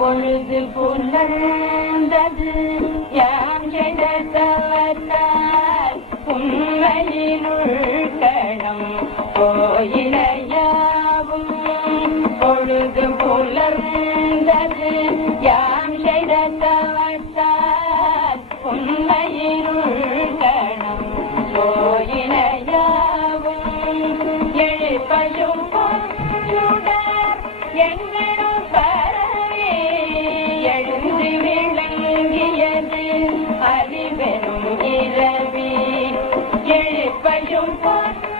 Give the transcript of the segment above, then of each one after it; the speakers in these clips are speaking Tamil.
பொழுது புலர்ந்தது யாம் கிடத்தவத்தால் உண்மையினுள் கணம் கோயிலையாவும் பொழுது புலர்ந்தது யாம் கிடத்தவத்தால் உண்மையினுள் கணம் கோயிலையாவும் எழுப்பயும் பொன்றுடர் எங்களும் Thank you.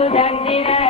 るだけだ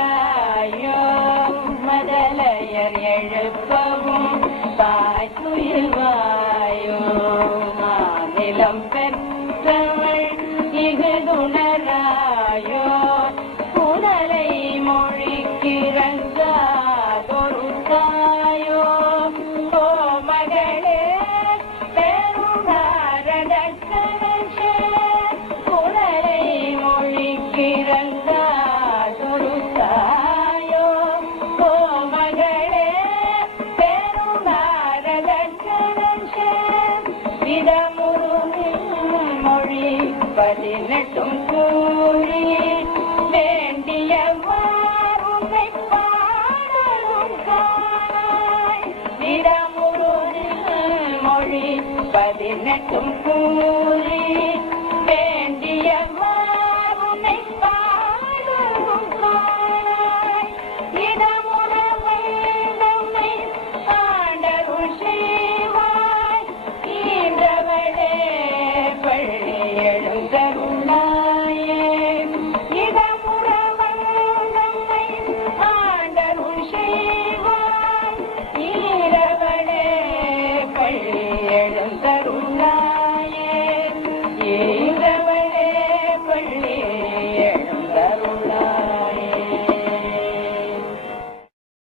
something பதினெட்டும் கூறி வேண்டிய வாருமை பாடலும் இடமுரு மொழி பதினெட்டும் கூறி